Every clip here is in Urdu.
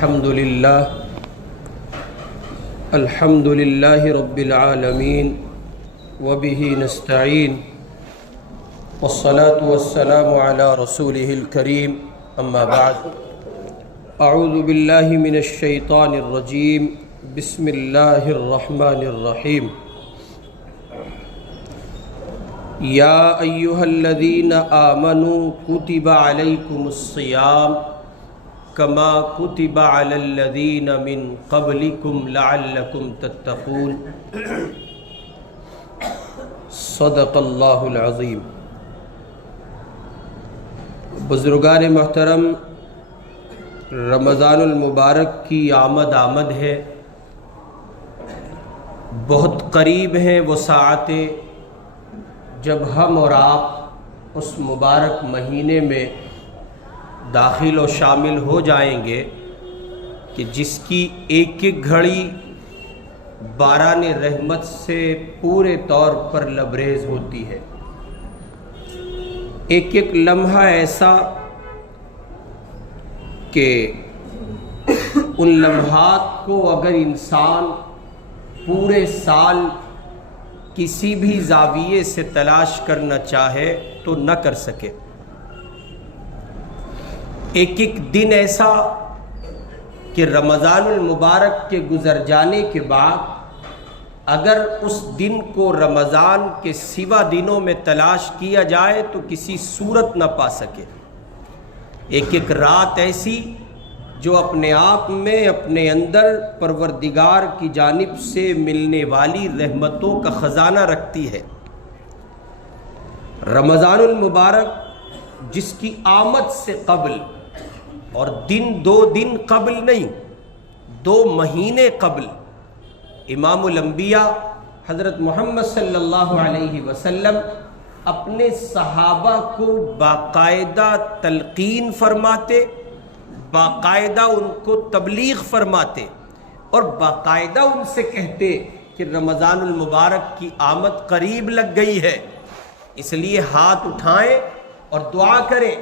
الحمد لله رب العالمين وبه نستعين والصلاة والسلام على رسوله الكريم أما بعد أعوذ بالله من الشيطان الرجيم بسم الله الرحمن الرحيم يا أيها الذين آمنوا كتب عليكم الصيام كما كتب على الذين من قبلكم لعلكم تتقون صدق اللہ العظیم۔ بزرگان محترم، رمضان المبارک کی آمد ہے، بہت قریب ہیں وہ ساعتیں جب ہم اور آپ اس مبارک مہینے میں داخل و شامل ہو جائیں گے کہ جس کی ایک ایک گھڑی باران رحمت سے پورے طور پر لبریز ہوتی ہے۔ ایک ایک لمحہ ایسا کہ ان لمحات کو اگر انسان پورے سال کسی بھی زاویے سے تلاش کرنا چاہے تو نہ کر سکے۔ ایک ایک دن ایسا کہ رمضان المبارک کے گزر جانے کے بعد اگر اس دن کو رمضان کے سوا دنوں میں تلاش کیا جائے تو کسی صورت نہ پا سکے۔ ایک ایک رات ایسی جو اپنے آپ میں اپنے اندر پروردگار کی جانب سے ملنے والی رحمتوں کا خزانہ رکھتی ہے۔ رمضان المبارک جس کی آمد سے قبل، اور دو دن قبل نہیں، 2 مہینے قبل امام الانبیاء حضرت محمد صلی اللہ علیہ وسلم اپنے صحابہ کو باقاعدہ تلقین فرماتے، باقاعدہ ان کو تبلیغ فرماتے اور باقاعدہ ان سے کہتے کہ رمضان المبارک کی آمد قریب لگ گئی ہے، اس لیے ہاتھ اٹھائیں اور دعا کریں،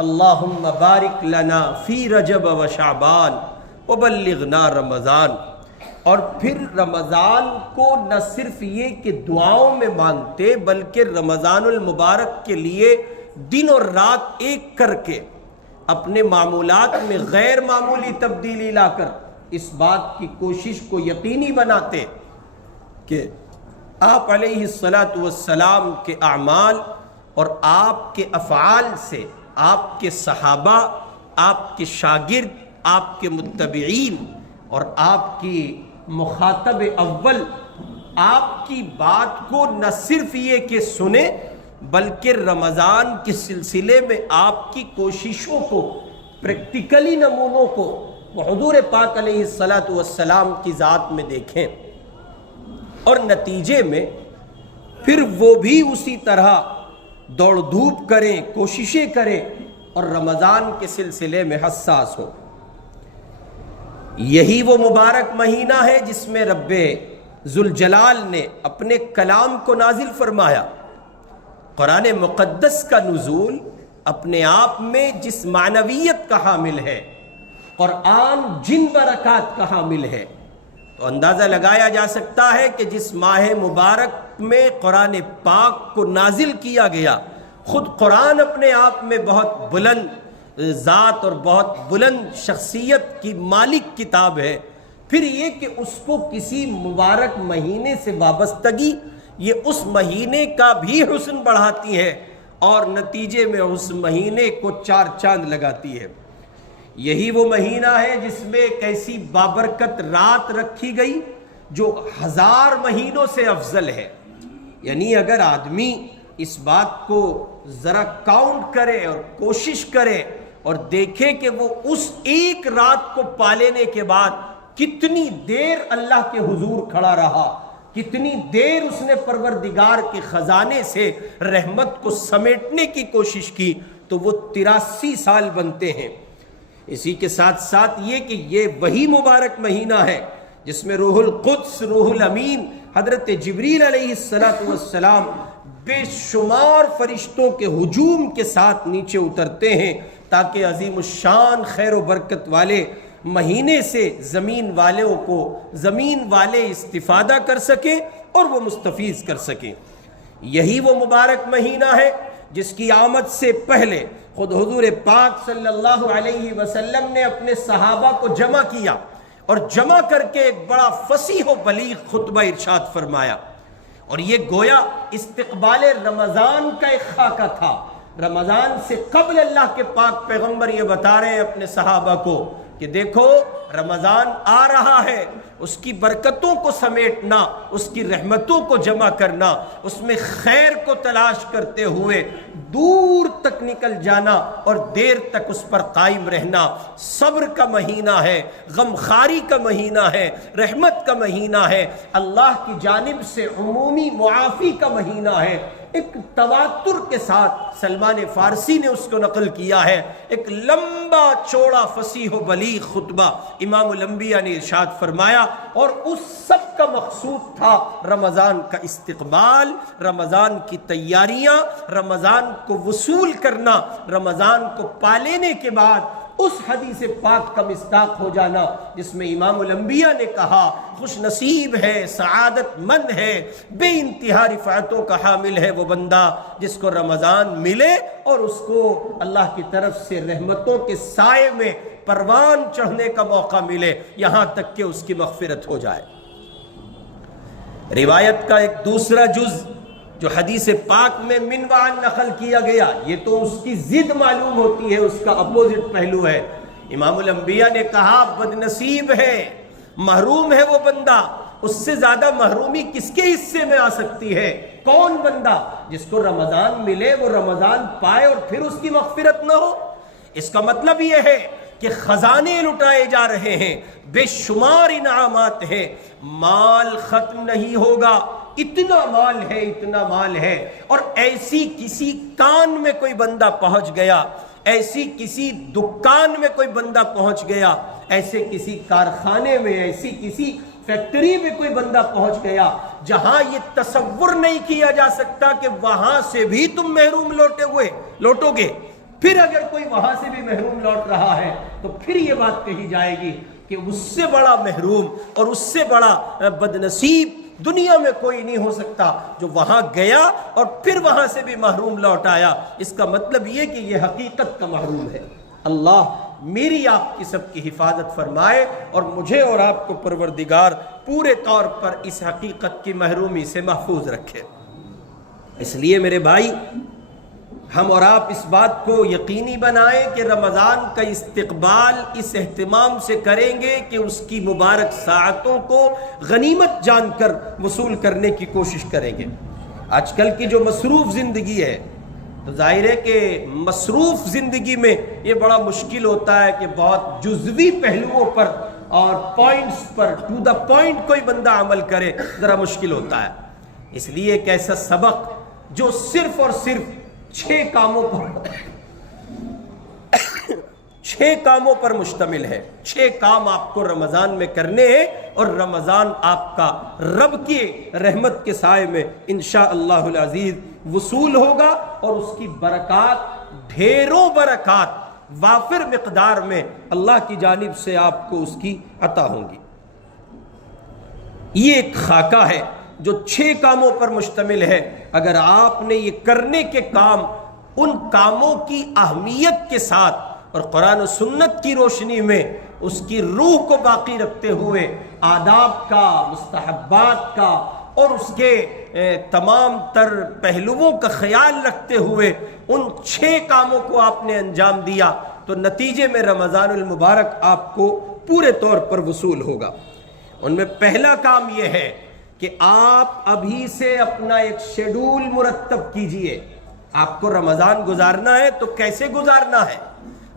اللہم بارک لنا فی رجب و شعبان وبلغنا رمضان۔ اور پھر رمضان کو نہ صرف یہ کہ دعاؤں میں مانگتے بلکہ رمضان المبارک کے لیے دن اور رات ایک کر کے اپنے معمولات میں غیر معمولی تبدیلی لا کر اس بات کی کوشش کو یقینی بناتے کہ آپ علیہ السلام کے اعمال اور آپ کے افعال سے آپ کے صحابہ، آپ کے شاگرد، آپ کے متبعین اور آپ کی مخاطب اول آپ کی بات کو نہ صرف یہ کہ سنیں بلکہ رمضان کے سلسلے میں آپ کی کوششوں کو، پریکٹیکلی نمونوں کو حضور پاک علیہ السلام کی ذات میں دیکھیں، اور نتیجے میں پھر وہ بھی اسی طرح دوڑ دھوپ کریں، کوششیں کریں اور رمضان کے سلسلے میں حساس ہو۔ یہی وہ مبارک مہینہ ہے جس میں رب ذوالجلال نے اپنے کلام کو نازل فرمایا۔ قرآن مقدس کا نزول اپنے آپ میں جس معنویت کا حامل ہے، قرآن جن برکات کا حامل ہے، تو اندازہ لگایا جا سکتا ہے کہ جس ماہ مبارک میں قرآن پاک کو نازل کیا گیا، خود قرآن اپنے آپ میں بہت بلند ذات اور بہت بلند شخصیت کی مالک کتاب ہے، پھر یہ کہ اس کو کسی مبارک مہینے سے وابستگی یہ اس مہینے کا بھی حسن بڑھاتی ہے اور نتیجے میں اس مہینے کو 4 چاند لگاتی ہے۔ یہی وہ مہینہ ہے جس میں ایک ایسی بابرکت رات رکھی گئی جو 1000 مہینوں سے افضل ہے۔ یعنی اگر آدمی اس بات کو ذرا کاؤنٹ کرے اور کوشش کرے اور دیکھے کہ وہ اس ایک رات کو پا لینے کے بعد کتنی دیر اللہ کے حضور کھڑا رہا، کتنی دیر اس نے پروردگار کے خزانے سے رحمت کو سمیٹنے کی کوشش کی، تو وہ 83 سال بنتے ہیں۔ اسی کے ساتھ ساتھ یہ کہ یہ وہی مبارک مہینہ ہے جس میں روح القدس، روح الامین، حضرت جبریل علیہ السلام بے شمار فرشتوں کے ہجوم کے ساتھ نیچے اترتے ہیں تاکہ عظیم الشان خیر و برکت والے مہینے سے زمین والے استفادہ کر سکیں اور وہ مستفیض کر سکیں۔ یہی وہ مبارک مہینہ ہے جس کی آمد سے پہلے خود حضور پاک صلی اللہ علیہ وسلم نے اپنے صحابہ کو جمع کیا اور جمع کر کے ایک بڑا فصیح و بلیغ خطبہ ارشاد فرمایا، اور یہ گویا استقبال رمضان کا ایک خاکہ تھا۔ رمضان سے قبل اللہ کے پاک پیغمبر یہ بتا رہے ہیں اپنے صحابہ کو کہ دیکھو رمضان آ رہا ہے، اس کی برکتوں کو سمیٹنا، اس کی رحمتوں کو جمع کرنا، اس میں خیر کو تلاش کرتے ہوئے دور تک نکل جانا اور دیر تک اس پر قائم رہنا صبر کا مہینہ ہے، غمخاری کا مہینہ ہے، رحمت کا مہینہ ہے، اللہ کی جانب سے عمومی معافی کا مہینہ ہے۔ ایک تواتر کے ساتھ سلمان فارسی نے اس کو نقل کیا ہے، ایک لمبا چوڑا فصیح و بلیغ خطبہ امام الانبیاء نے ارشاد فرمایا، اور اس سب کا مقصود تھا رمضان کا استقبال، رمضان کی تیاریاں، رمضان کو وصول کرنا، رمضان کو پا لینے کے بعد اس حدیث پاک کا مصداق ہو جانا جس میں امام الانبیاء نے کہا خوش نصیب ہے، سعادت مند ہے، بے انتہا رفعتوں کا حامل ہے وہ بندہ جس کو رمضان ملے اور اس کو اللہ کی طرف سے رحمتوں کے سائے میں پروان چڑھنے کا موقع ملے یہاں تک کہ اس کی مغفرت ہو جائے۔ روایت کا ایک دوسرا جز جو حدیث پاک میں من وعن نقل کیا گیا، یہ تو اس کی ضد معلوم ہوتی ہے، اس کا اپوزٹ پہلو ہے۔ امام الانبیاء نے کہا بد نصیب ہے، محروم ہے وہ بندہ، اس سے زیادہ محرومی کس کے حصے میں آ سکتی ہے؟ کون بندہ جس کو رمضان ملے، وہ رمضان پائے اور پھر اس کی مغفرت نہ ہو؟ اس کا مطلب یہ ہے کہ خزانے لٹائے جا رہے ہیں، بے شمار انعامات ہیں، مال ختم نہیں ہوگا، اتنا مال ہے، اور ایسی کسی کان میں کوئی بندہ پہنچ گیا، ایسی کسی دکان میں کوئی بندہ پہنچ گیا، ایسے کسی کارخانے میں، ایسی کسی فیکٹری میں کوئی بندہ پہنچ گیا جہاں یہ تصور نہیں کیا جا سکتا کہ وہاں سے بھی تم محروم لوٹو گے۔ پھر اگر کوئی وہاں سے بھی محروم لوٹ رہا ہے تو پھر یہ بات کہی جائے گی کہ اس سے بڑا محروم اور اس سے بڑا بد نصیب دنیا میں کوئی نہیں ہو سکتا جو وہاں گیا اور پھر وہاں سے بھی محروم لوٹ آیا۔ اس کا مطلب یہ کہ یہ حقیقت کا محروم ہے۔ اللہ میری آپ کی سب کی حفاظت فرمائے اور مجھے اور آپ کو پروردگار پورے طور پر اس حقیقت کی محرومی سے محفوظ رکھے۔ اس لیے میرے بھائی، ہم اور آپ اس بات کو یقینی بنائیں کہ رمضان کا استقبال اس اہتمام سے کریں گے کہ اس کی مبارک ساعتوں کو غنیمت جان کر وصول کرنے کی کوشش کریں گے۔ آج کل کی جو مصروف زندگی ہے تو ظاہر ہے کہ مصروف زندگی میں یہ بڑا مشکل ہوتا ہے کہ بہت جزوی پہلوؤں پر اور پوائنٹس پر ٹو دا پوائنٹ کوئی بندہ عمل کرے، ذرا مشکل ہوتا ہے۔ اس لیے ایک ایسا سبق جو صرف اور صرف 6 کاموں پر مشتمل ہے۔ 6 کام آپ کو رمضان میں کرنے ہیں اور رمضان آپ کا رب کی رحمت کے سائے میں انشاءاللہ العزیز وصول ہوگا اور اس کی برکات، ڈھیروں برکات وافر مقدار میں اللہ کی جانب سے آپ کو اس کی عطا ہوں گی۔ یہ ایک خاکہ ہے جو 6 کاموں پر مشتمل ہے۔ اگر آپ نے یہ کرنے کے کام ان کاموں کی اہمیت کے ساتھ اور قرآن و سنت کی روشنی میں اس کی روح کو باقی رکھتے ہوئے آداب کا، مستحبات کا اور اس کے تمام تر پہلوؤں کا خیال رکھتے ہوئے ان 6 کاموں کو آپ نے انجام دیا تو نتیجے میں رمضان المبارک آپ کو پورے طور پر وصول ہوگا۔ ان میں پہلا کام یہ ہے کہ آپ ابھی سے اپنا ایک شیڈول مرتب کیجئے۔ آپ کو رمضان گزارنا ہے تو کیسے گزارنا ہے،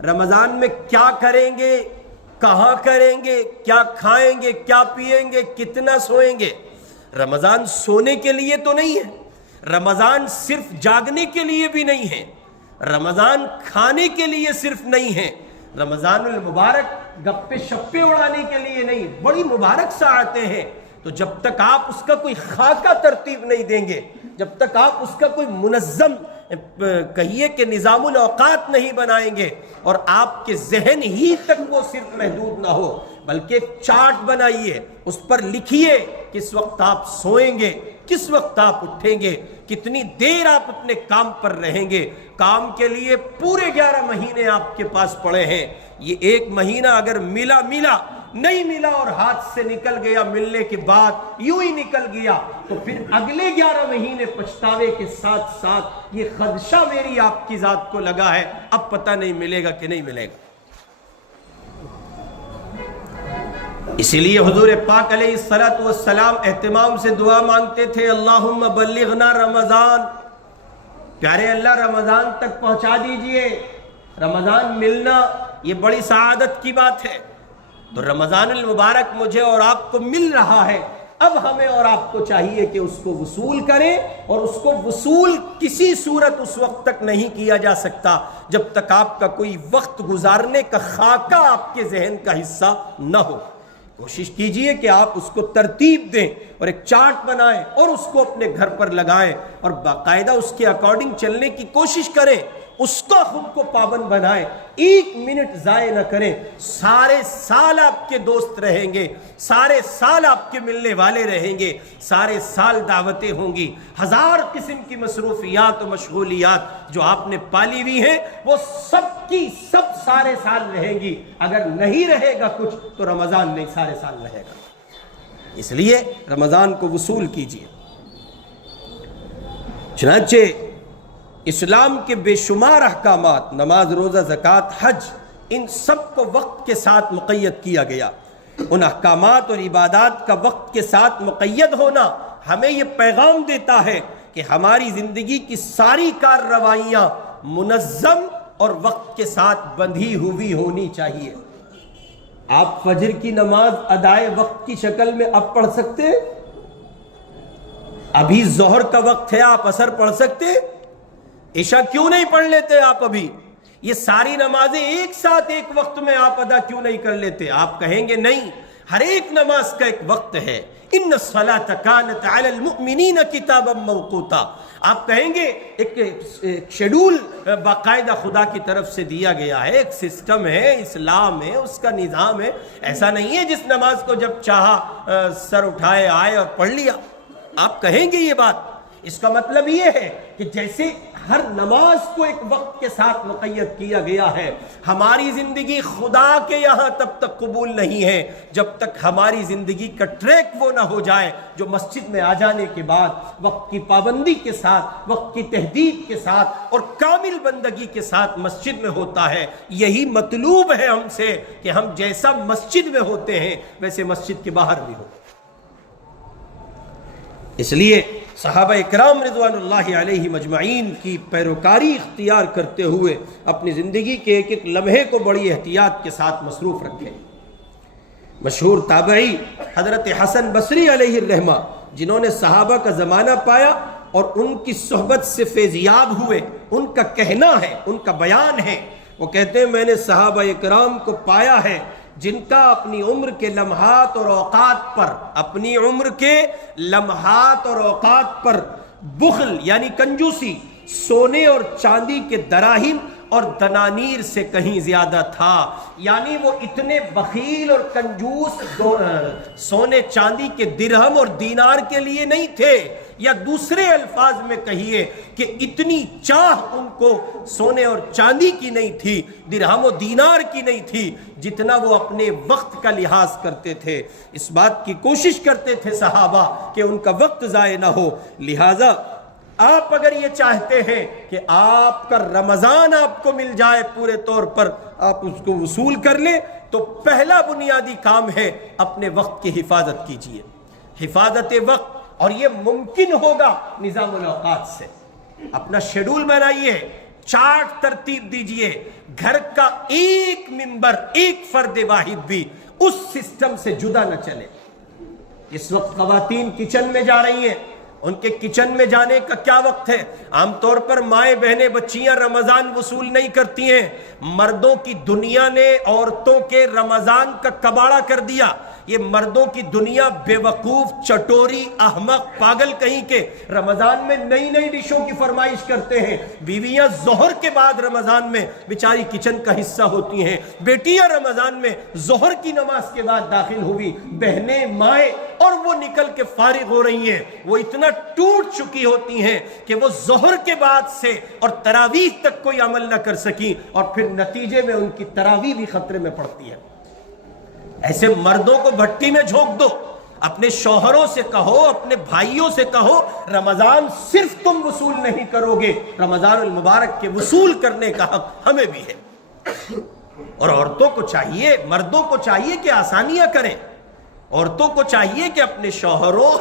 رمضان میں کیا کریں گے، کہاں کریں گے، کیا کھائیں گے، کیا پیئیں گے، کتنا سوئیں گے۔ رمضان سونے کے لیے تو نہیں ہے، رمضان صرف جاگنے کے لیے بھی نہیں ہے، رمضان کھانے کے لیے صرف نہیں ہے، رمضان المبارک گپے شپے اڑانے کے لیے نہیں، بڑی مبارک ساعتیں ہیں تو جب تک آپ اس کا کوئی خاکہ ترتیب نہیں دیں گے، جب تک آپ اس کا کوئی منظم کہیے کہ نظام الاوقات نہیں بنائیں گے، اور آپ کے ذہن ہی تک وہ صرف محدود نہ ہو بلکہ چارٹ بنائیے، اس پر لکھیے کس وقت آپ سوئیں گے، کس وقت آپ اٹھیں گے، کتنی دیر آپ اپنے کام پر رہیں گے۔ کام کے لیے پورے 11 مہینے آپ کے پاس پڑے ہیں، یہ ایک مہینہ اگر ملا نہیں ملا اور ہاتھ سے نکل گیا، ملنے کے بعد یوں ہی نکل گیا، تو پھر اگلے 11 مہینے پچھتاوے کے ساتھ ساتھ یہ خدشہ میری آپ کی ذات کو لگا ہے، اب پتہ نہیں ملے گا کہ نہیں ملے گا۔ اسی لیے حضور پاک علیہ الصلوۃ والسلام اہتمام سے دعا مانگتے تھے، اللہم بلغنا رمضان، پیارے اللہ رمضان تک پہنچا دیجئے۔ رمضان ملنا یہ بڑی سعادت کی بات ہے، تو رمضان المبارک مجھے اور آپ کو مل رہا ہے، اب ہمیں اور آپ کو چاہیے کہ اس کو وصول کریں، اور اس کو وصول کسی صورت اس وقت تک نہیں کیا جا سکتا جب تک آپ کا کوئی وقت گزارنے کا خاکہ آپ کے ذہن کا حصہ نہ ہو۔ کوشش کیجئے کہ آپ اس کو ترتیب دیں اور ایک چارٹ بنائیں اور اس کو اپنے گھر پر لگائیں، اور باقاعدہ اس کے اکارڈنگ چلنے کی کوشش کریں، اس کو خود کو پابند بنائیں، 1 منٹ ضائع نہ کریں۔ سارے سال آپ کے دوست رہیں گے، سارے سال آپ کے ملنے والے رہیں گے، سارے سال دعوتیں ہوں گی، 1000 قسم کی مصروفیات و مشغولیات جو آپ نے پالی ہوئی ہیں وہ سب کی سب سارے سال رہیں گی۔ اگر نہیں رہے گا کچھ تو رمضان نہیں سارے سال رہے گا، اس لیے رمضان کو وصول کیجیے۔ چنانچہ اسلام کے بے شمار احکامات، نماز، روزہ، زکوٰۃ، حج، ان سب کو وقت کے ساتھ مقید کیا گیا۔ ان احکامات اور عبادات کا وقت کے ساتھ مقید ہونا ہمیں یہ پیغام دیتا ہے کہ ہماری زندگی کی ساری کارروائیاں منظم اور وقت کے ساتھ بندھی ہوئی ہونی چاہیے۔ آپ فجر کی نماز ادائے وقت کی شکل میں اب پڑھ سکتے؟ ابھی ظہر کا وقت ہے، آپ عصر پڑھ سکتے؟ عشاء کیوں نہیں پڑھ لیتے آپ ابھی؟ یہ ساری نمازیں ایک ساتھ ایک وقت میں آپ ادا کیوں نہیں کر لیتے؟ آپ کہیں گے نہیں، ہر ایک نماز کا ایک وقت ہے، ان الصلاۃ کانت علی المؤمنین کتابا موقوتا۔ آپ کہیں گے ایک شیڈول باقاعدہ خدا کی طرف سے دیا گیا ہے، ایک سسٹم ہے، اسلام ہے، اس کا نظام ہے، ایسا نہیں ہے جس نماز کو جب چاہا سر اٹھائے آئے اور پڑھ لیا۔ آپ کہیں گے یہ بات، اس کا مطلب یہ ہے کہ جیسے ہر نماز کو ایک وقت کے ساتھ مقید کیا گیا ہے، ہماری زندگی خدا کے یہاں تب تک قبول نہیں ہے جب تک ہماری زندگی کا ٹریک وہ نہ ہو جائے جو مسجد میں آ جانے کے بعد وقت کی پابندی کے ساتھ، وقت کی تہذیب کے ساتھ اور کامل بندگی کے ساتھ مسجد میں ہوتا ہے۔ یہی مطلوب ہے ہم سے کہ ہم جیسا مسجد میں ہوتے ہیں ویسے مسجد کے باہر بھی ہو۔ اس لیے صحابہ اکرام رضوان اللہ علیہ مجمعین کی پیروکاری اختیار کرتے ہوئے اپنی زندگی کے ایک ایک لمحے کو بڑی احتیاط کے ساتھ مصروف رکھیں۔ مشہور تابعی حضرت حسن بصری علیہ الرحمہ، جنہوں نے صحابہ کا زمانہ پایا اور ان کی صحبت سے فیضیاب ہوئے، ان کا کہنا ہے، ان کا بیان ہے، وہ کہتے ہیں میں نے صحابہ اکرام کو پایا ہے جن کا اپنی عمر کے لمحات اور اوقات پر، اپنی عمر کے لمحات اور اوقات پر بخل یعنی کنجوسی، سونے اور چاندی کے دراہم اور دنانیر سے کہیں زیادہ تھا۔ یعنی وہ اتنے بخیل اور کنجوس سونے چاندی کے درہم اور دینار کے لیے نہیں تھے، یا دوسرے الفاظ میں کہیے کہ اتنی چاہ ان کو سونے اور چاندی کی نہیں تھی، درہم و دینار کی نہیں تھی، جتنا وہ اپنے وقت کا لحاظ کرتے تھے۔ اس بات کی کوشش کرتے تھے صحابہ کہ ان کا وقت ضائع نہ ہو۔ لہٰذا آپ اگر یہ چاہتے ہیں کہ آپ کا رمضان آپ کو مل جائے پورے طور پر، آپ اس کو وصول کر لیں، تو پہلا بنیادی کام ہے اپنے وقت کی حفاظت کیجیے، حفاظت وقت، اور یہ ممکن ہوگا نظام الاوقات سے۔ اپنا شیڈول بنائیے، چارٹ ترتیب دیجئے، گھر کا ایک ممبر، ایک فرد واحد بھی اس سسٹم سے جدا نہ چلے۔ اس وقت خواتین کچن میں جا رہی ہیں، ان کے کچن میں جانے کا کیا وقت ہے؟ عام طور پر مائیں بہنیں بچیاں رمضان وصول نہیں کرتی ہیں، مردوں کی دنیا نے عورتوں کے رمضان کا کباڑہ کر دیا۔ یہ مردوں کی دنیا بیوقوف، چٹوری، احمق، پاگل کہیں کے رمضان میں نئی نئی ڈشوں کی فرمائش کرتے ہیں. بیویاں ظہر کے بعد رمضان میں بیچاری کچن کا حصہ ہوتی ہیں. بیٹیاں رمضان میں ظہر کی نماز کے بعد داخل ہوئی، بہنیں، مائیں، اور وہ نکل کے فارغ ہو رہی ہیں. وہ اتنا ٹوٹ چکی ہوتی ہیں کہ وہ ظہر کے بعد سے اور تراویح تک کوئی عمل نہ کر سکی، اور پھر نتیجے میں ان کی تراویح بھی خطرے میں پڑتی ہے. ایسے مردوں کو بھٹی میں جھونک دو. اپنے شوہروں سے کہو، اپنے بھائیوں سے کہو، رمضان صرف تم وصول نہیں کرو گے، رمضان المبارک کے وصول کرنے کا حق ہمیں بھی ہے. اور عورتوں کو چاہیے، مردوں کو چاہیے کہ آسانیاں کریں. عورتوں کو چاہیے کہ اپنے شوہروں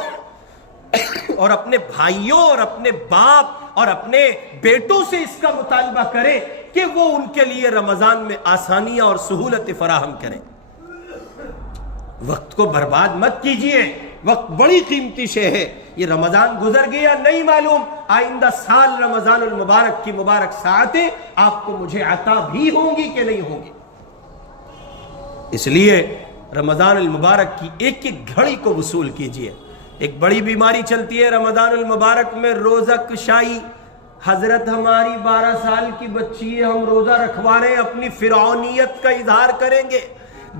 اور اپنے بھائیوں اور اپنے باپ اور اپنے بیٹوں سے اس کا مطالبہ کریں کہ وہ ان کے لیے رمضان میں آسانیاں اور سہولتیں فراہم کریں. وقت کو برباد مت کیجیے، وقت بڑی قیمتی شے ہے. یہ رمضان گزر گیا نہیں معلوم آئندہ سال رمضان المبارک کی مبارک ساعتیں آپ کو مجھے عطا بھی ہوں گی کہ نہیں ہوں گی. اس لیے رمضان المبارک کی ایک ایک گھڑی کو وصول کیجیے. ایک بڑی بیماری چلتی ہے رمضان المبارک میں، روزہ کشائی. حضرت ہماری 12 سال کی بچی ہے، ہم روزہ رکھوا رہے ہیں، اپنی فرعونیت کا اظہار کریں گے.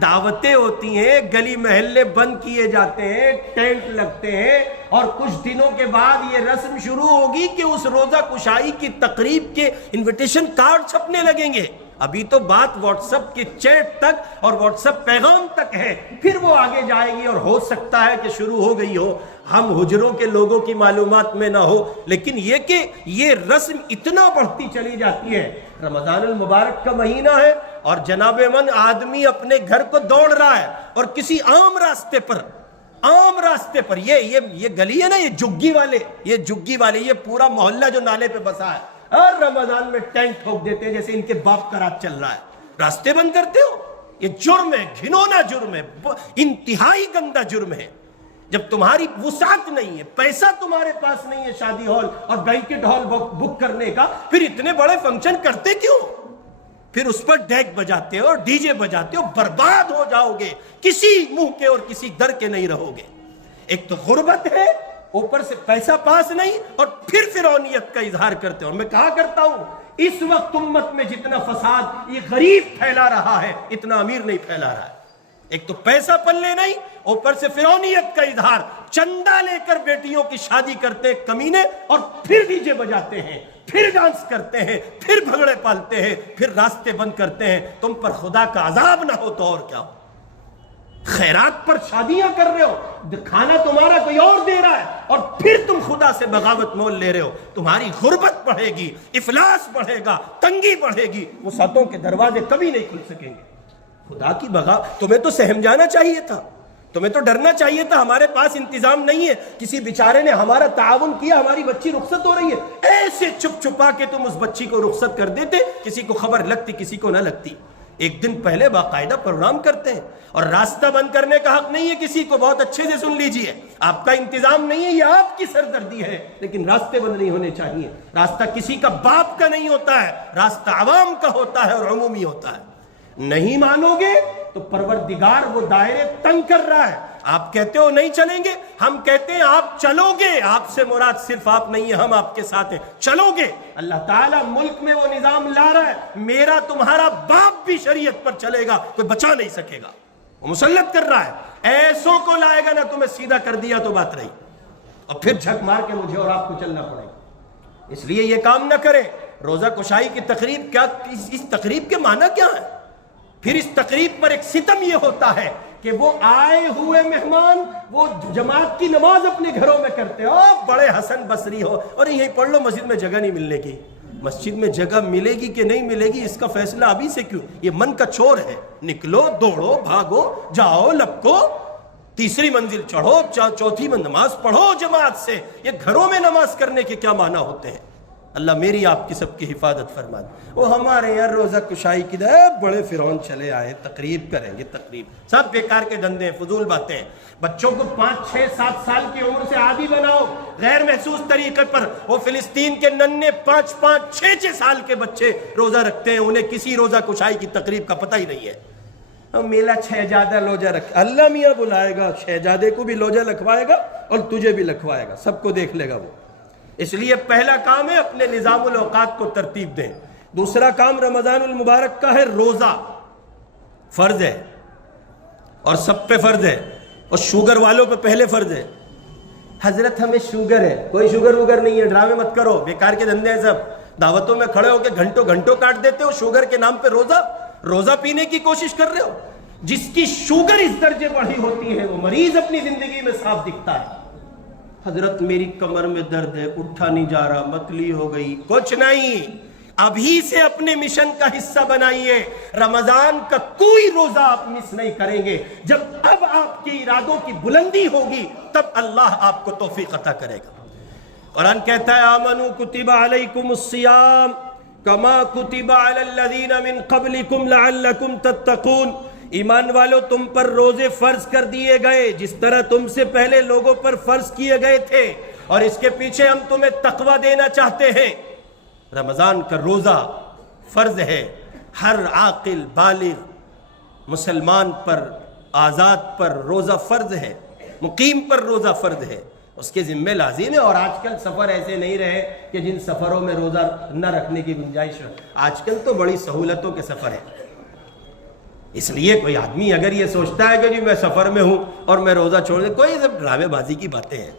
دعوتیں ہوتی ہیں، گلی محلے بند کیے جاتے ہیں، ٹینٹ لگتے ہیں، اور کچھ دنوں کے بعد یہ رسم شروع ہوگی کہ اس روزہ کشائی کی تقریب کے انویٹیشن کارڈ چھپنے لگیں گے. ابھی تو بات واٹس ایپ کے چیٹ تک اور واٹس ایپ پیغام تک ہے، پھر وہ آگے جائے گی، اور ہو سکتا ہے کہ شروع ہو گئی ہو، ہم حجروں کے لوگوں کی معلومات میں نہ ہو. لیکن یہ کہ یہ رسم اتنا بڑھتی چلی جاتی ہے. رمضان المبارک کا مہینہ ہے اور جناب من آدمی اپنے گھر کو دوڑ رہا ہے، اور کسی عام راستے پر یہ گلی ہے نا، یہ جگی والے یہ پورا محلہ جو نالے پہ بسا ہے، اور رمضان میں ٹینٹ ٹھوک دیتے ہیں جیسے ان کے باپ کا رات چل رہا ہے. راستے بند کرتے ہو. یہ جرم ہے، گھنونا جرم ہے، انتہائی گندا جرم ہے. جب تمہاری وسعت نہیں ہے، پیسہ تمہارے پاس نہیں ہے شادی ہال اور بینکٹ ہال بک کرنے کا، پھر اتنے بڑے فنکشن کرتے کیوں؟ پھر اس پر ڈیک بجاتے ہو، ڈی جے بجاتے ہو، برباد ہو جاؤ گے، کسی منہ کے اور کسی در کے نہیں رہو گے. ایک تو غربت ہے، اوپر سے پیسہ پاس نہیں، اور پھر فرعونیت کا اظہار کرتے ہو. میں کہا کرتا ہوں اس وقت امت میں جتنا فساد یہ غریب پھیلا رہا ہے اتنا امیر نہیں پھیلا رہا ہے. ایک تو پیسہ پلے نہیں، اوپر سے فرعونیت کا اظہار. چندہ لے کر بیٹیوں کی شادی کرتے ہیں کمینے، اور پھر ڈی جے بجاتے ہیں، پھر ڈانس کرتے ہیں، پھر بھگڑے پالتے ہیں، پھر راستے بند کرتے ہیں. تم پر خدا کا عذاب نہ ہو تو اور کیا ہو. خیرات پر شادیاں کر رہے ہو، کھانا تمہارا کوئی اور دے رہا ہے، اور پھر تم خدا سے بغاوت مول لے رہے ہو. تمہاری غربت بڑھے گی، افلاس بڑھے گا، تنگی بڑھے گی، وسعتوں کے دروازے کبھی نہیں کھل سکیں گے. خدا کی بغاوت. تمہیں تو سہم جانا چاہیے تھا، تمہیں تو ڈرنا چاہیے تھا. ہمارے پاس انتظام نہیں ہے، کسی بیچارے نے ہمارا تعاون کیا، ہماری بچی رخصت ہو رہی ہے، ایسے چھپ چھپا کے تم اس بچی کو رخصت کر دیتے. کسی کو خبر لگتی، کسی کو نہ لگتی. ایک دن پہلے باقاعدہ پروگرام کرتے ہیں، اور راستہ بند کرنے کا حق نہیں ہے کسی کو. بہت اچھے سے سن لیجئے، آپ کا انتظام نہیں ہے، یہ آپ کی سردردی ہے، لیکن راستے بند نہیں ہونے چاہیے. راستہ کسی کا باپ کا نہیں ہوتا ہے، راستہ عوام کا ہوتا ہے اور عمومی ہوتا ہے. نہیں مانو گے تو پروردگار وہ دائرے تنگ کر رہا ہے. آپ کہتے ہو نہیں چلیں گے، ہم کہتے ہیں آپ چلو گے. آپ سے مراد صرف آپ نہیں ہے، ہم آپ کے ساتھ ہیں. چلو گے. اللہ تعالیٰ ملک میں وہ نظام لا رہا ہے، میرا تمہارا باپ بھی شریعت پر چلے گا، کوئی بچا نہیں سکے گا. وہ مسلط کر رہا ہے، ایسوں کو لائے گا نا. تمہیں سیدھا کر دیا تو بات رہی، اور پھر جھک مار کے مجھے اور آپ کو چلنا پڑے گا. اس لیے یہ کام نہ کریں. روزہ کشائی کی تقریب کیا، اس تقریب کے معنی کیا ہے؟ پھر اس تقریب پر ایک ستم یہ ہوتا ہے کہ وہ آئے ہوئے مہمان وہ جماعت کی نماز اپنے گھروں میں کرتے ہو. بڑے حسن بصری ہو، اور یہی پڑھ لو، مسجد میں جگہ نہیں ملنے کی. مسجد میں جگہ ملے گی کہ نہیں ملے گی اس کا فیصلہ ابھی سے کیوں؟ یہ من کا چور ہے. نکلو، دوڑو، بھاگو، جاؤ، لپکو، تیسری منزل چڑھو، چوتھی میں نماز پڑھو جماعت سے. یہ گھروں میں نماز کرنے کے کیا معنی ہوتے ہیں؟ اللہ میری آپ کی سب کی حفاظت فرما دے. وہ ہمارے یہاں روزہ کشائی کی بڑے فرعون چلے آئے، تقریب کریں گے. تقریب سب بیکار کے دھندے ہیں، فضول باتیں ہیں. بچوں کو 5, 6, 7 سال کی عمر سے عادی بناؤ غیر محسوس طریقے پر. وہ فلسطین کے ننھے 5, 6 سال کے بچے روزہ رکھتے ہیں، انہیں کسی روزہ کشائی کی تقریب کا پتہ ہی نہیں ہے. میلا شہزادہ لوجا رکھ، اللہ میاں بلائے گا، شہزادے کو بھی لوجا لکھوائے گا اور تجھے بھی لکھوائے گا، سب کو دیکھ لے گا وہ۔ اس لیے پہلا کام ہے اپنے نظام الاوقات کو ترتیب دیں۔ دوسرا کام رمضان المبارک کا ہے روزہ، فرض ہے اور سب پہ فرض ہے، اور شوگر والوں پہ پہلے فرض ہے۔ حضرت ہمیں شوگر ہے، کوئی شوگر وگر نہیں ہے، ڈرامے مت کرو، بیکار کے دھندے ہیں سب۔ دعوتوں میں کھڑے ہو کے گھنٹوں گھنٹوں کاٹ دیتے ہو، شوگر کے نام پہ روزہ پینے کی کوشش کر رہے ہو۔ جس کی شوگر اس درجے بڑھی ہوتی ہے وہ مریض اپنی زندگی میں صاف دکھتا ہے۔ حضرت میری کمر میں درد ہے، اٹھا نہیں جا رہا، متلی ہو گئی، کچھ نہیں، ابھی سے اپنے مشن کا حصہ بنائیے۔ رمضان کا کوئی روزہ آپ مس نہیں کریں گے۔ جب اب آپ کے ارادوں کی بلندی ہوگی تب اللہ آپ کو توفیق عطا کرے گا۔ قرآن کہتا ہے آمنوا کتب علیکم الصیام کما کتب علی الذین من قبلکم لعلکم تتقون۔ ایمان والو تم پر روزے فرض کر دیے گئے جس طرح تم سے پہلے لوگوں پر فرض کیے گئے تھے، اور اس کے پیچھے ہم تمہیں تقوی دینا چاہتے ہیں۔ رمضان کا روزہ فرض ہے، ہر عاقل بالغ مسلمان پر، آزاد پر روزہ فرض ہے، مقیم پر روزہ فرض ہے، اس کے ذمہ لازم ہے۔ اور آج کل سفر ایسے نہیں رہے کہ جن سفروں میں روزہ نہ رکھنے کی گنجائش ہے، آج کل تو بڑی سہولتوں کے سفر ہیں۔ اس لیے کوئی آدمی اگر یہ سوچتا ہے کہ جی میں سفر میں ہوں اور میں روزہ چھوڑ دیں، کوئی سب ڈرامے بازی کی باتیں ہیں۔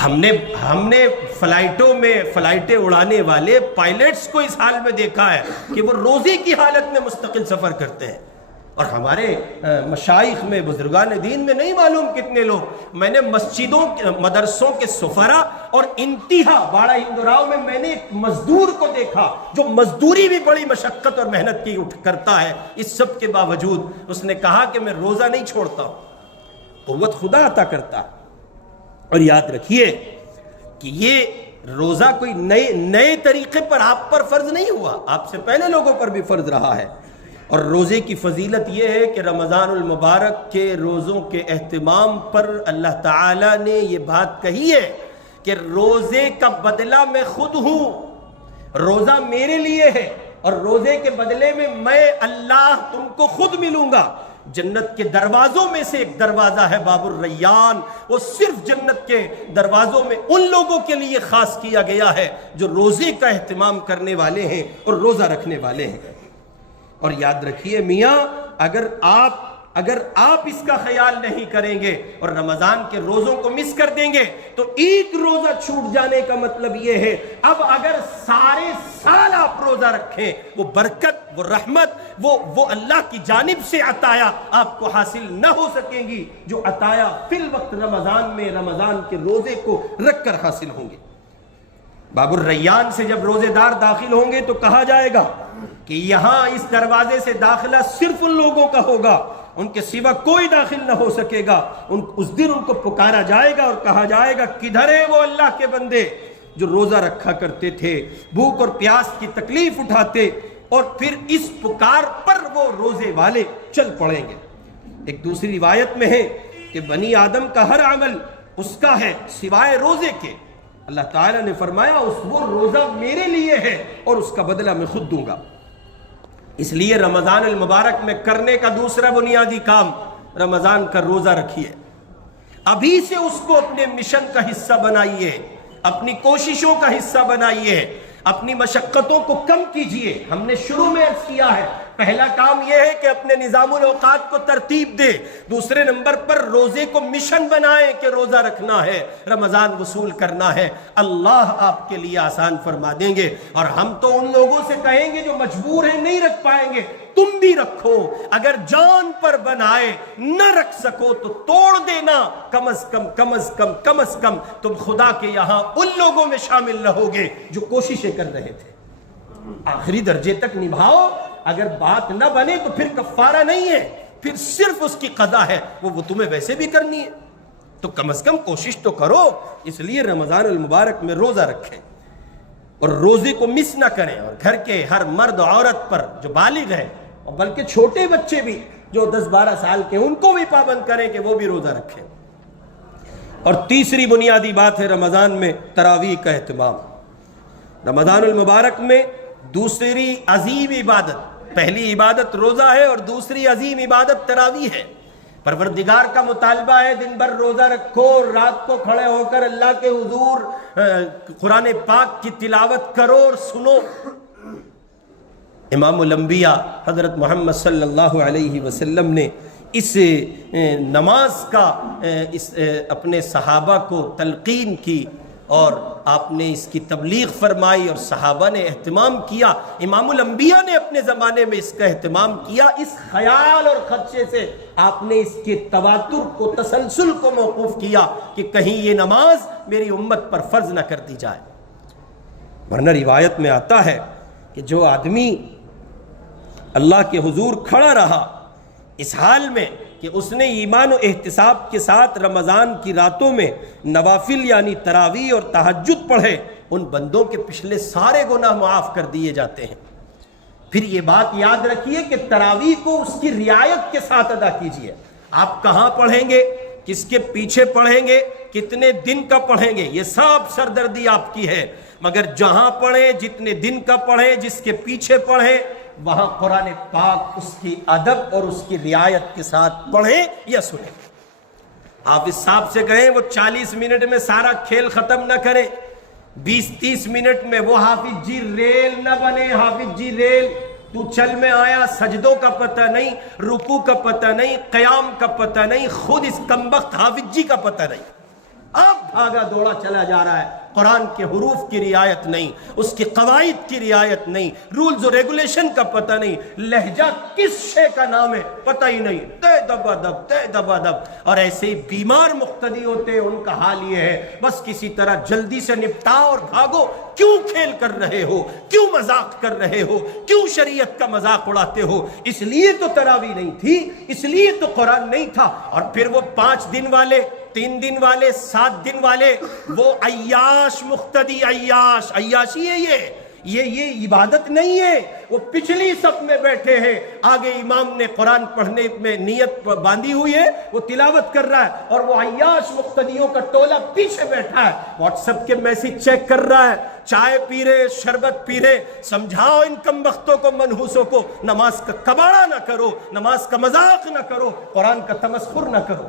ہم نے فلائٹوں میں فلائٹیں اڑانے والے پائلٹس کو اس حال میں دیکھا ہے کہ وہ روزے کی حالت میں مستقل سفر کرتے ہیں، اور ہمارے مشائخ میں، بزرگان دین میں نہیں معلوم کتنے لوگ۔ میں نے مسجدوں مدرسوں کے سفرا اور انتہا باڑہ ہندوراؤ میں میں نے ایک مزدور کو دیکھا جو مزدوری بھی بڑی مشقت اور محنت کی کرتا ہے، اس سب کے باوجود اس نے کہا کہ میں روزہ نہیں چھوڑتا ہوں۔ قوت خدا عطا کرتا۔ اور یاد رکھیے کہ یہ روزہ کوئی نئے طریقے پر آپ پر فرض نہیں ہوا، آپ سے پہلے لوگوں پر بھی فرض رہا ہے۔ اور روزے کی فضیلت یہ ہے کہ رمضان المبارک کے روزوں کے اہتمام پر اللہ تعالیٰ نے یہ بات کہی ہے کہ روزے کا بدلہ میں خود ہوں، روزہ میرے لیے ہے، اور روزے کے بدلے میں اللہ تم کو خود ملوں گا۔ جنت کے دروازوں میں سے ایک دروازہ ہے باب الریان، وہ صرف جنت کے دروازوں میں ان لوگوں کے لیے خاص کیا گیا ہے جو روزے کا اہتمام کرنے والے ہیں اور روزہ رکھنے والے ہیں۔ اور یاد رکھیے میاں، اگر آپ اس کا خیال نہیں کریں گے اور رمضان کے روزوں کو مس کر دیں گے تو ایک روزہ چھوٹ جانے کا مطلب یہ ہے اب اگر سارے سال آپ روزہ رکھیں وہ برکت، وہ رحمت، وہ اللہ کی جانب سے عطایا آپ کو حاصل نہ ہو سکیں گی جو عطایا فی الوقت رمضان میں رمضان کے روزے کو رکھ کر حاصل ہوں گے۔ باب الریان سے جب روزے دار داخل ہوں گے تو کہا جائے گا کہ یہاں اس دروازے سے داخلہ صرف ان لوگوں کا ہوگا، ان کے سوا کوئی داخل نہ ہو سکے گا۔ اس دن ان کو پکارا جائے گا اور کہا جائے گا کدھر ہیں وہ اللہ کے بندے جو روزہ رکھا کرتے تھے، بھوک اور پیاس کی تکلیف اٹھاتے، اور پھر اس پکار پر وہ روزے والے چل پڑیں گے۔ ایک دوسری روایت میں ہے کہ بنی آدم کا ہر عمل اس کا ہے سوائے روزے کے۔ اللہ تعالیٰ نے فرمایا وہ روزہ میرے لیے ہے اور اس کا بدلہ میں خود دوں گا۔ اس لیے رمضان المبارک میں کرنے کا دوسرا بنیادی کام رمضان کا روزہ رکھیے، ابھی سے اس کو اپنے مشن کا حصہ بنائیے، اپنی کوششوں کا حصہ بنائیے، اپنی مشقتوں کو کم کیجئے۔ ہم نے شروع میں عرض کیا ہے پہلا کام یہ ہے کہ اپنے نظام الاوقات کو ترتیب دے، دوسرے نمبر پر روزے کو مشن بنائیں کہ روزہ رکھنا ہے، رمضان وصول کرنا ہے، اللہ آپ کے لیے آسان فرما دیں گے۔ اور ہم تو ان لوگوں سے کہیں گے جو مجبور ہیں نہیں رکھ پائیں گے، تم بھی رکھو، اگر جان پر بنائے نہ رکھ سکو تو توڑ دینا، کم از کم تم خدا کے یہاں ان لوگوں میں شامل رہو گے جو کوششیں کر رہے تھے۔ آخری درجے تک نبھاؤ، اگر بات نہ بنے تو پھر کفارہ نہیں ہے، پھر صرف اس کی قضا ہے، وہ تمہیں ویسے بھی کرنی ہے، تو کم از کم کوشش تو کرو۔ اس لیے رمضان المبارک میں روزہ رکھیں اور روزے کو مس نہ کریں، اور گھر کے ہر مرد عورت پر جو بالغ ہے اور بلکہ چھوٹے بچے بھی جو 10-12 سال کے ان کو بھی پابند کریں کہ وہ بھی روزہ رکھیں۔ اور تیسری بنیادی بات ہے رمضان میں تراویح کا اہتمام۔ رمضان المبارک میں دوسری عظیم عبادت پہلی عبادت روزہ ہے اور دوسری عظیم عبادت تراویح ہے۔ پروردگار کا مطالبہ ہے دن بھر روزہ رکھو، رات کو کھڑے ہو کر اللہ کے حضور قرآن پاک کی تلاوت کرو اور سنو۔ امام الانبیاء حضرت محمد صلی اللہ علیہ وسلم نے اس نماز کا اپنے صحابہ کو تلقین کی اور آپ نے اس کی تبلیغ فرمائی اور صحابہ نے اہتمام کیا۔ امام الانبیاء نے اپنے زمانے میں اس کا اہتمام کیا۔ اس خیال اور خدشے سے آپ نے اس کے تواتر کو، تسلسل کو موقوف کیا کہ کہیں یہ نماز میری امت پر فرض نہ کر دی جائے۔ ورنہ روایت میں آتا ہے کہ جو آدمی اللہ کے حضور کھڑا رہا اس حال میں کہ اس نے ایمان و احتساب کے ساتھ رمضان کی راتوں میں نوافل یعنی تراویح اور تہجد پڑھے، ان بندوں کے پچھلے سارے گناہ معاف کر دیے جاتے ہیں۔ پھر یہ بات یاد رکھیے کہ تراویح کو اس کی رعایت کے ساتھ ادا کیجیے۔ آپ کہاں پڑھیں گے، کس کے پیچھے پڑھیں گے، کتنے دن کا پڑھیں گے، یہ سب سردردی آپ کی ہے، مگر جہاں پڑھیں، جتنے دن کا پڑھیں، جس کے پیچھے پڑھیں، وہاں قرآن پاک اس کی ادب اور اس کی رعایت کے ساتھ پڑھیں یا سنیں۔ حافظ صاحب سے کہیں وہ 40 منٹ میں سارا کھیل ختم نہ کریں، 20-30 منٹ میں وہ حافظ جی ریل نہ بنے۔ حافظ جی ریل تو چل میں آیا، سجدوں کا پتہ نہیں، رکوع کا پتہ نہیں، قیام کا پتہ نہیں، خود اس کمبخت حافظ جی کا پتہ نہیں، آپ بھاگا دوڑا چلا جا رہا ہے۔ قرآن کے حروف کی رعایت نہیں، اس کی قواعد کی رعایت نہیں، رولز و ریگولیشن کا پتہ نہیں، لہجہ کس شے کا نام ہے پتہ ہی نہیں، تے دبا دب تے دبا دب۔ اور ایسے ہی بیمار مقتدی ہوتے ہیں، ان کا حال یہ ہے بس کسی طرح جلدی سے نپٹاؤ اور بھاگو۔ کیوں کھیل کر رہے ہو، کیوں مذاق کر رہے ہو، کیوں شریعت کا مذاق اڑاتے ہو؟ اس لیے تو تراویح نہیں تھی، اس لیے تو قرآن نہیں تھا۔ اور پھر وہ 5 دن والے، 3 دن والے، 7 دن والے، وہ عیاش مقتدی، عیاشی ہے یہ عبادت نہیں ہے۔ وہ پچھلی صف میں بیٹھے ہیں، آگے امام نے قرآن پڑھنے میں نیت باندھی ہوئی ہے، وہ تلاوت کر رہا ہے، اور وہ عیاش مقتدیوں کا ٹولہ پیچھے بیٹھا ہے، واٹس ایپ کے میسج چیک کر رہا ہے، چائے پی رہے، شربت پی رہے۔ سمجھاؤ ان کم بختوں کو، منحوسوں کو، نماز کا کباڑا نہ کرو، نماز کا مذاق نہ کرو، قرآن کا تمسخر نہ کرو۔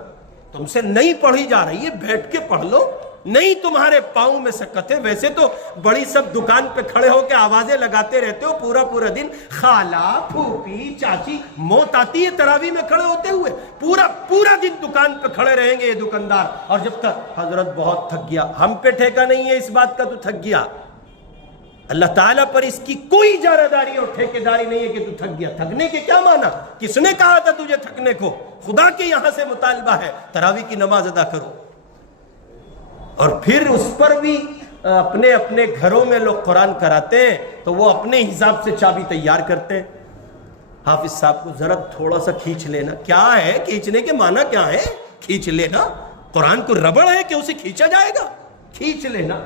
تم سے نہیں پڑھی جا رہی ہے، بیٹھ کے پڑھ لو۔ نہیں تمہارے پاؤں میں سکت ہے، ویسے تو بڑی سب دکان پہ کھڑے ہو کے آوازیں لگاتے رہتے ہو پورا دن، خالہ، پھوپھی، چاچی، موت آتی ہے تراویح میں کھڑے ہوتے ہوئے، پورا دن دکان پہ کھڑے رہیں گے یہ دکاندار، اور جب تک حضرت بہت تھک گیا، ہم پہ ٹھیکہ نہیں ہے اس بات کا تو تھک گیا، اللہ تعالیٰ پر اس کی کوئی اجارہ داری اور ٹھیکیداری نہیں ہے کہ تو تھک گیا۔ تھکنے کے کیا معنی؟ کس نے کہا تھا تجھے تھکنے کو؟ خدا کے یہاں سے مطالبہ ہے تراویح کی نماز ادا کرو۔ اور پھر اس پر بھی اپنے اپنے گھروں میں لوگ قرآن کراتے ہیں تو وہ اپنے حساب سے چابی تیار کرتے ہیں۔ حافظ صاحب کو ذرا تھوڑا سا کھینچ لینا، کیا ہے کھینچنے کے معنی کیا ہے؟ کھینچ لینا، قرآن کو ربڑ ہے کہ اسے کھینچا جائے گا؟ کھینچ لینا،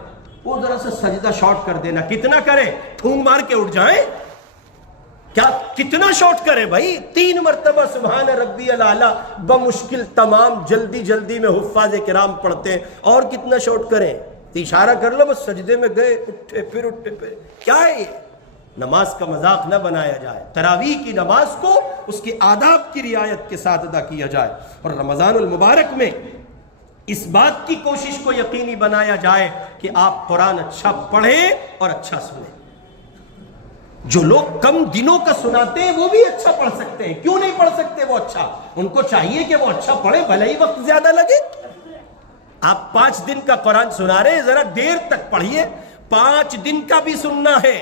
وہ ذرا سا سجدہ شارٹ کر دینا، کتنا کرے؟ ٹھونگ مار کے اٹھ جائیں؟ کیا کتنا شارٹ کرے بھائی؟ 3 مرتبہ سبحان ربی الاعلیٰ بمشکل تمام جلدی میں حفاظ کرام پڑھتے ہیں، اور کتنا شارٹ کریں؟ اشارہ کر لو بس سجدے میں گئے، اٹھے پھر کیا ہے یہ؟ نماز کا مذاق نہ بنایا جائے، تراویح کی نماز کو اس کے آداب کی رعایت کے ساتھ ادا کیا جائے، اور رمضان المبارک میں اس بات کی کوشش کو یقینی بنایا جائے کہ آپ قرآن اچھا پڑھیں اور اچھا سنیں۔ جو لوگ کم دنوں کا سناتے ہیں وہ بھی اچھا پڑھ سکتے ہیں، کیوں نہیں پڑھ سکتے وہ اچھا؟ ان کو چاہیے کہ وہ اچھا پڑھے، بھلے ہی وقت زیادہ لگے۔ آپ 5 دن کا قرآن سنا رہے ہیں، ذرا دیر تک پڑھیے، 5 دن کا بھی سننا ہے،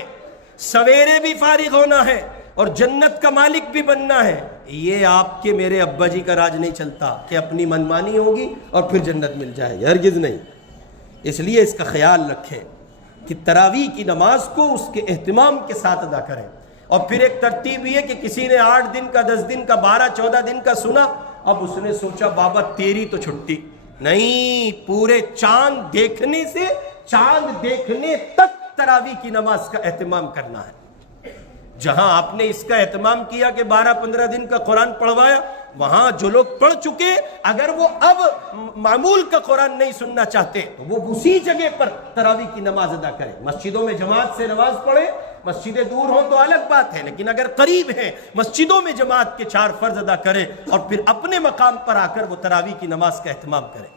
سویرے بھی فارغ ہونا ہے، اور جنت کا مالک بھی بننا ہے۔ یہ آپ کے میرے ابا جی کا راج نہیں چلتا کہ اپنی منمانی ہوگی اور پھر جنت مل جائے گی، ہرگز نہیں۔ اس لیے اس کا خیال رکھیں کہ تراویح کی نماز کو اس کے اہتمام کے ساتھ ادا کریں۔ اور پھر ایک ترتیب یہ کہ کسی نے 8 دن کا، 10 دن کا، 12-14 دن کا سنا، اب اس نے سوچا بابا تیری تو چھٹی نہیں، پورے چاند دیکھنے سے چاند دیکھنے تک تراویح کی نماز کا اہتمام کرنا ہے۔ جہاں آپ نے اس کا اہتمام کیا کہ 12-15 دن کا قرآن پڑھوایا، وہاں جو لوگ پڑھ چکے اگر وہ اب معمول کا قرآن نہیں سننا چاہتے تو وہ اسی جگہ پر تراویح کی نماز ادا کریں، مسجدوں میں جماعت سے نماز پڑھیں، مسجدیں دور ہوں تو الگ بات ہے، لیکن اگر قریب ہیں مسجدوں میں جماعت کے 4 فرض ادا کریں اور پھر اپنے مقام پر آ کر وہ تراویح کی نماز کا اہتمام کریں۔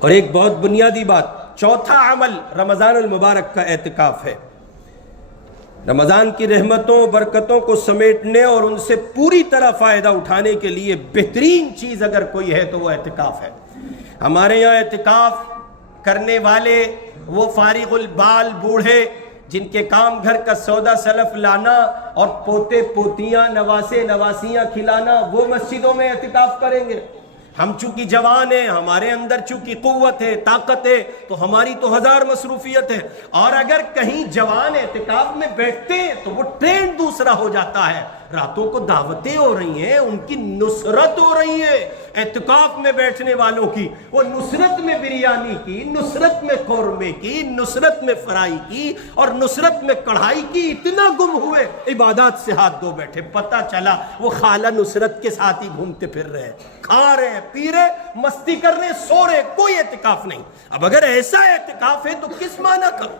اور ایک بہت بنیادی بات، چوتھا عمل رمضان المبارک کا اعتکاف ہے۔ رمضان کی رحمتوں برکتوں کو سمیٹنے اور ان سے پوری طرح فائدہ اٹھانے کے لیے بہترین چیز اگر کوئی ہے تو وہ اعتکاف ہے۔ ہمارے یہاں اعتکاف کرنے والے وہ فارغ البال بوڑھے جن کے کام گھر کا سودا سلف لانا اور پوتے پوتیاں نواسے نواسیاں کھلانا، وہ مسجدوں میں اعتکاف کریں گے۔ ہم چونکہ جوان ہیں، ہمارے اندر چونکہ قوت ہے، طاقت ہے، تو ہماری تو 1000 مصروفیت ہے، اور اگر کہیں جوان اعتکاف میں بیٹھتے ہیں تو وہ ٹرینڈ دوسرا ہو جاتا ہے۔ راتوں کو دعوتیں ہو رہی ہیں، ان کی نصرت ہو رہی ہے اعتکاف میں بیٹھنے والوں کی، وہ نصرت میں بریانی کی، نصرت میں قورمے کی، نصرت میں فرائی کی اور نصرت میں کڑھائی کی، اتنا گم ہوئے عبادات سے ہاتھ دھو بیٹھے، پتہ چلا وہ خالہ نصرت کے ساتھ ہی گھومتے پھر رہے، کھا رہے، پی رہے، مستی کر رہے، سو رہے، کوئی اعتکاف نہیں۔ اب اگر ایسا اعتکاف ہے تو کس معنی کرو؟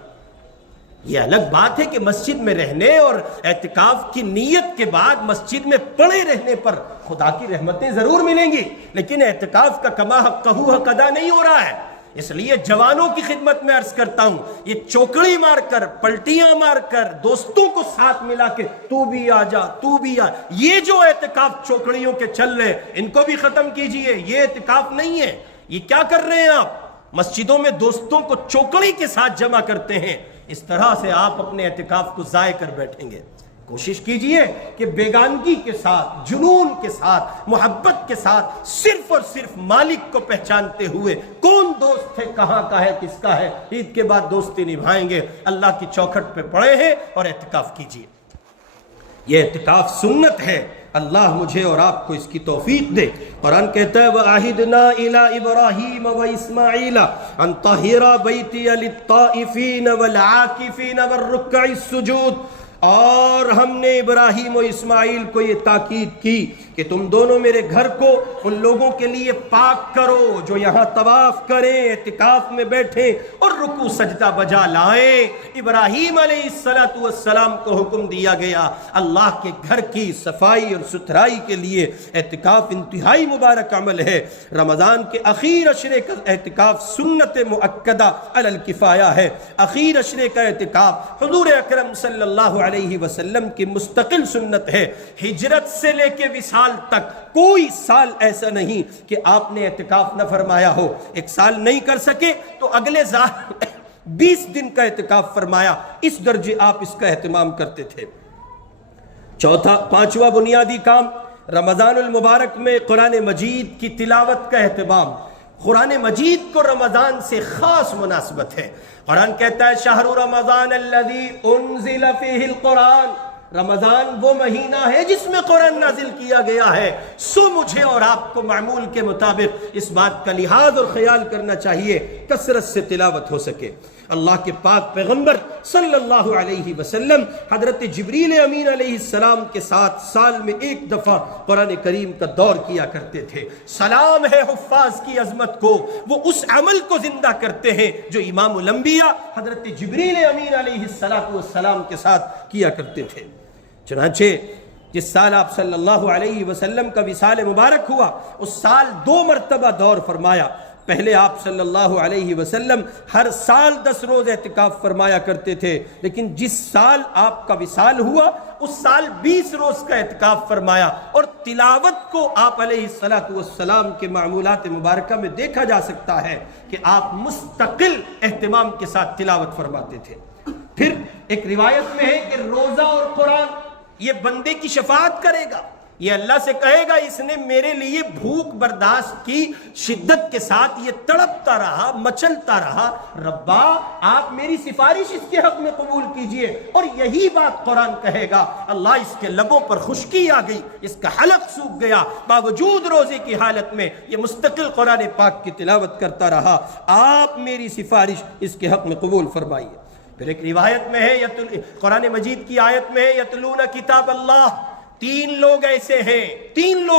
یہ الگ بات ہے کہ مسجد میں رہنے اور اعتکاف کی نیت کے بعد مسجد میں پڑے رہنے پر خدا کی رحمتیں ضرور ملیں گی، لیکن اعتکاف کا کما حقہ حق ادا نہیں ہو رہا ہے۔ اس لیے جوانوں کی خدمت میں عرض کرتا ہوں، یہ چوکڑی مار کر، پلٹیاں مار کر، دوستوں کو ساتھ ملا کے تو بھی آ جا، تو بھی آ، یہ جو اعتکاف چوکڑیوں کے چل رہے ان کو بھی ختم کیجئے۔ یہ اعتکاف نہیں ہے۔ یہ کیا کر رہے ہیں آپ؟ مسجدوں میں دوستوں کو چوکڑی کے ساتھ جمع کرتے ہیں، اس طرح سے آپ اپنے اعتکاف کو ضائع کر بیٹھیں گے۔ کوشش کیجئے کہ بیگانگی کے ساتھ، جنون کے ساتھ، محبت کے ساتھ، صرف اور صرف مالک کو پہچانتے ہوئے، کون دوست ہے، کہاں کا ہے، کس کا ہے، عید کے بعد دوستی نبھائیں گے، اللہ کی چوکھٹ پہ پڑے ہیں اور اعتکاف کیجئے۔ یہ اعتکاف سنت ہے، اللہ مجھے اور آپ کو اس کی توفیق دے۔ قرآن کہتا ہے وَعَهِدْنَا إِلَىٰ إِبْرَاهِيمَ وَإِسْمَاعِيلَ أَن طَهِّرَا بَيْتِيَ لِلطَّائِفِينَ وَالْعَاكِفِينَ وَالرُّكَّعِ السُّجُودِ، اور ہم نے ابراہیم و اسماعیل کو یہ تاکید کی کہ تم دونوں میرے گھر کو ان لوگوں کے لیے پاک کرو جو یہاں طواف کریں، اعتکاف میں بیٹھیں اور رکوع سجدہ بجا لائیں۔ ابراہیم علیہ السلام کو حکم دیا گیا، اللہ کے گھر کی صفائی اور ستھرائی کے لیے اعتکاف انتہائی مبارک عمل ہے۔ رمضان کے اخیر عشرے کا اعتکاف سنت مؤکدہ علی الکفایہ ہے۔ اخیر عشرے کا اعتکاف حضور اکرم صلی اللہ علیہ وسلم کی مستقل سنت ہے۔ ہجرت سے لے کے وصال تک کوئی سال ایسا نہیں کہ آپ نے اعتکاف نہ فرمایا ہو۔ ایک سال نہیں کر سکے تو اگلے سال 20 دن کا اعتکاف فرمایا، اس درجے آپ اس کا اہتمام کرتے تھے۔ پانچواں بنیادی کام، رمضان المبارک میں قرآن مجید کی تلاوت کا اہتمام۔ قرآن مجید کو رمضان سے خاص مناسبت ہے۔ قرآن کہتا ہے شہر رمضان الذی انزل فیہ القرآن، رمضان وہ مہینہ ہے جس میں قرآن نازل کیا گیا ہے، سو مجھے اور آپ کو معمول کے مطابق اس بات کا لحاظ اور خیال کرنا چاہیے کثرت سے تلاوت ہو سکے۔ اللہ کے پاک پیغمبر صلی اللہ علیہ وسلم حضرت جبریل امین علیہ السلام کے ساتھ سال میں ایک دفعہ قرآن کریم کا دور کیا کرتے تھے۔ سلام ہے حفاظ کی عظمت کو، وہ اس عمل کو زندہ کرتے ہیں جو امام الانبیاء حضرت جبریل امین علیہ السلام کے ساتھ کیا کرتے تھے۔ چنانچہ جس سال آپ صلی اللہ علیہ وسلم کا وصال مبارک ہوا، اس سال 2 مرتبہ دور فرمایا۔ پہلے آپ صلی اللہ علیہ وسلم ہر سال 10 روز اعتکاف فرمایا کرتے تھے، لیکن جس سال آپ کا وصال ہوا اس سال 20 روز کا اعتکاف فرمایا، اور تلاوت کو آپ علیہ السلام کے معمولات مبارکہ میں دیکھا جا سکتا ہے کہ آپ مستقل اہتمام کے ساتھ تلاوت فرماتے تھے۔ پھر ایک روایت میں ہے کہ روزہ اور قرآن یہ بندے کی شفاعت کرے گا، یہ اللہ سے کہے گا اس نے میرے لیے بھوک برداشت کی، شدت کے ساتھ یہ تڑپتا رہا، مچلتا رہا، ربا آپ میری سفارش اس کے حق میں قبول کیجئے، اور یہی بات قرآن کہے گا۔ اللہ اس کے لبوں پر خشکی آ گئی، اس کا حلق سوکھ گیا، باوجود روزے کی حالت میں یہ مستقل قرآن پاک کی تلاوت کرتا رہا، آپ میری سفارش اس کے حق میں قبول فرمائیے۔ پھر ایک روایت میں ہے، قرآن مجید کی آیت میں ہے یتلون کتاب اللہ، 3 لوگ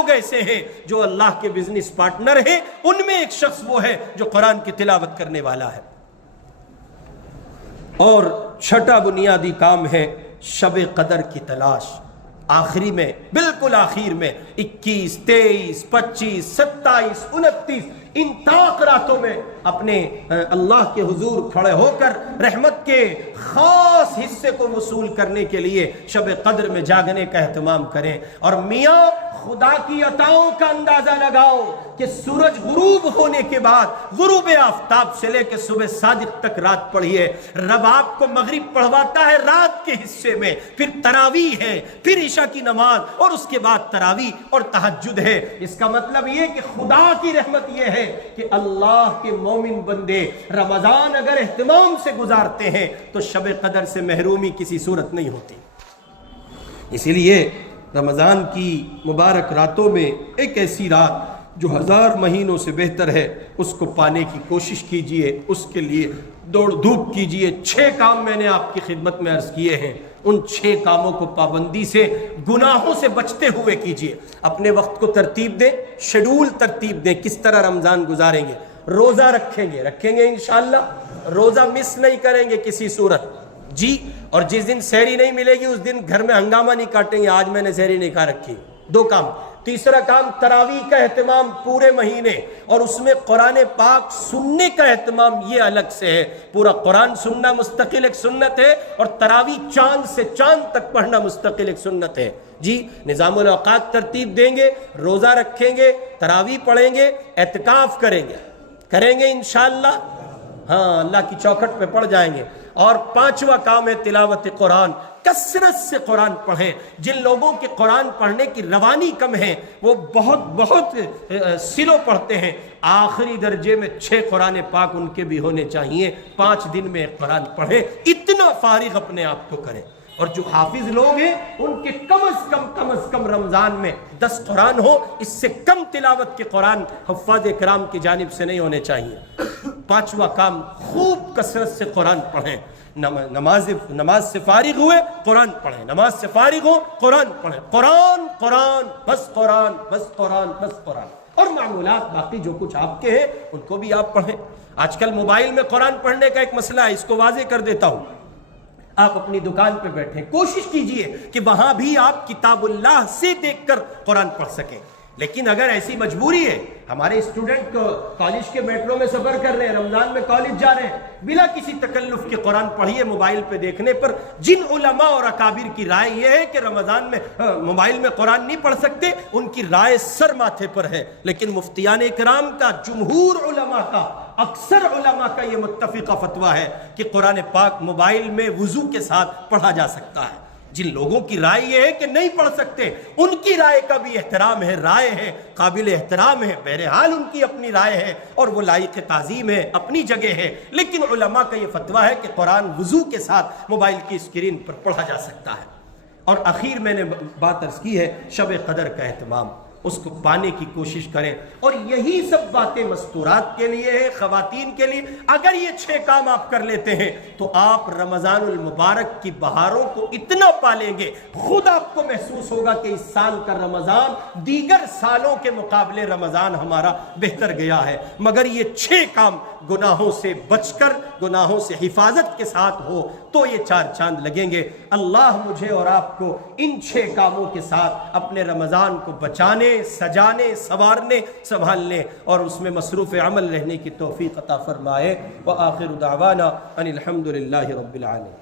ایسے ہیں جو اللہ کے بزنس پارٹنر ہیں، ان میں ایک شخص وہ ہے جو قرآن کی تلاوت کرنے والا ہے۔ اور چھٹا بنیادی کام ہے شب قدر کی تلاش۔ آخری میں، بالکل آخر میں 21، 23، 25، 27، 29 ان طاق راتوں میں اپنے اللہ کے حضور کھڑے ہو کر رحمت کے خاص حصے کو وصول کرنے کے لیے شب قدر میں جاگنے کا اہتمام کریں۔ اور میاں خدا کی عطاؤں کا اندازہ لگاؤ کہ سورج غروب ہونے کے بعد غروب آفتاب سے لے کے صبح صادق تک رات پڑھیے۔ رب آپ کو مغرب پڑھواتا ہے رات کے حصے میں، پھر تراویح ہے، پھر عشاء کی نماز، اور اس کے بعد تراویح اور تہجد ہے۔ اس کا مطلب یہ کہ خدا کی رحمت یہ ہے کہ اللہ کے مومن بندے رمضان اگر اہتمام سے گزارتے ہیں تو شب قدر سے محرومی کسی صورت نہیں ہوتی۔ اسی لیے رمضان کی مبارک راتوں میں ایک ایسی رات جو 1000 مہینوں سے بہتر ہے، اس کو پانے کی کوشش کیجئے، اس کے لیے دوڑ دھوپ کیجئے۔ 6 کام میں نے آپ کی خدمت میں عرض کیے ہیں، ان 6 کاموں کو پابندی سے، گناہوں سے بچتے ہوئے کیجئے۔ اپنے وقت کو ترتیب دیں، شیڈول ترتیب دیں، کس طرح رمضان گزاریں گے۔ روزہ رکھیں گے انشاءاللہ، روزہ مس نہیں کریں گے کسی صورت جی۔ اور جس دن سحری نہیں ملے گی اس دن گھر میں ہنگامہ نہیں کاٹیں گے، آج میں نے سحری نہیں کھا رکھی۔ 2 کام۔ تیسرا کام تراویح کا اہتمام پورے مہینے، اور اس میں قرآن پاک سننے کا اہتمام یہ الگ سے ہے۔ پورا قرآن سننا مستقل ایک سنت ہے، اور تراویح چاند سے چاند تک پڑھنا مستقل ایک سنت ہے جی۔ نظام الاوقات ترتیب دیں گے، روزہ رکھیں گے، تراویح پڑھیں گے، اعتکاف کریں گے انشاءاللہ، ہاں اللہ کی چوکھٹ پہ پڑ جائیں گے۔ اور 5واں کام ہے تلاوت قرآن، کثرت سے قرآن پڑھیں۔ جن لوگوں کے قرآن پڑھنے کی روانی کم ہے وہ بہت سلو پڑھتے ہیں، آخری درجے میں 6 قرآن پاک ان کے بھی ہونے چاہیے۔ 5 دن میں ایک قرآن پڑھیں، اتنا فارغ اپنے آپ کو کریں۔ اور جو حافظ لوگ ہیں ان کے کم از کم رمضان میں 10 قرآن ہو، اس سے کم تلاوت کے قرآن حفاظ کرام کی جانب سے نہیں ہونے چاہیے۔ 5واں کام خوب کثرت سے قرآن پڑھیں۔ نماز سے فارغ ہوئے قرآن پڑھیں، نماز سے فارغ ہو قرآن پڑھیں، قرآن بس قرآن بس قرآن بس قرآن۔ اور معمولات باقی جو کچھ آپ کے ہیں ان کو بھی آپ پڑھیں۔ آج کل موبائل میں قرآن پڑھنے کا ایک مسئلہ ہے، اس کو واضح کر دیتا ہوں۔ آپ اپنی دکان پہ بیٹھیں، کوشش کیجئے کہ وہاں بھی آپ کتاب اللہ سے دیکھ کر قرآن پڑھ سکیں۔ لیکن اگر ایسی مجبوری ہے، ہمارے اسٹوڈنٹ کالج کے میٹرو میں سفر کر رہے ہیں، رمضان میں کالج جا رہے ہیں، بلا کسی تکلف کے قرآن پڑھیے موبائل پہ دیکھنے پر۔ جن علماء اور اکابر کی رائے یہ ہے کہ رمضان میں موبائل میں قرآن نہیں پڑھ سکتے، ان کی رائے سر ماتھے پر ہے، لیکن مفتیان کرام کا، جمہور علماء کا، اکثر علماء کا یہ متفقہ فتویٰ ہے کہ قرآن پاک موبائل میں وضو کے ساتھ پڑھا جا سکتا ہے۔ جن لوگوں کی رائے یہ ہے کہ نہیں پڑھ سکتے، ان کی رائے کا بھی احترام ہے، رائے ہے، قابل احترام ہے، بہرحال ان کی اپنی رائے ہے اور وہ لائق تعظیم ہے، اپنی جگہ ہے، لیکن علماء کا یہ فتویٰ ہے کہ قرآن وضو کے ساتھ موبائل کی اسکرین پر پڑھا جا سکتا ہے۔ اور اخیر میں نے بات عرض کی ہے شب قدر کا اہتمام، اس کو پانے کی کوشش کریں۔ اور یہی سب باتیں مستورات کے لیے ہے، خواتین کے لیے۔ اگر یہ 6 کام آپ کر لیتے ہیں تو آپ رمضان المبارک کی بہاروں کو اتنا پالیں گے، خود آپ کو محسوس ہوگا کہ اس سال کا رمضان دیگر سالوں کے مقابلے رمضان ہمارا بہتر گیا ہے۔ مگر یہ 6 کام گناہوں سے بچ کر، گناہوں سے حفاظت کے ساتھ ہو تو یہ 4 چاند لگیں گے۔ اللہ مجھے اور آپ کو ان 6 کاموں کے ساتھ اپنے رمضان کو بچانے، سجانے، سنوارنے، سنبھالنے اور اس میں مصروف عمل رہنے کی توفیق عطا فرمائے۔ وآخر دعوانا ان الحمد للہ رب العالمین۔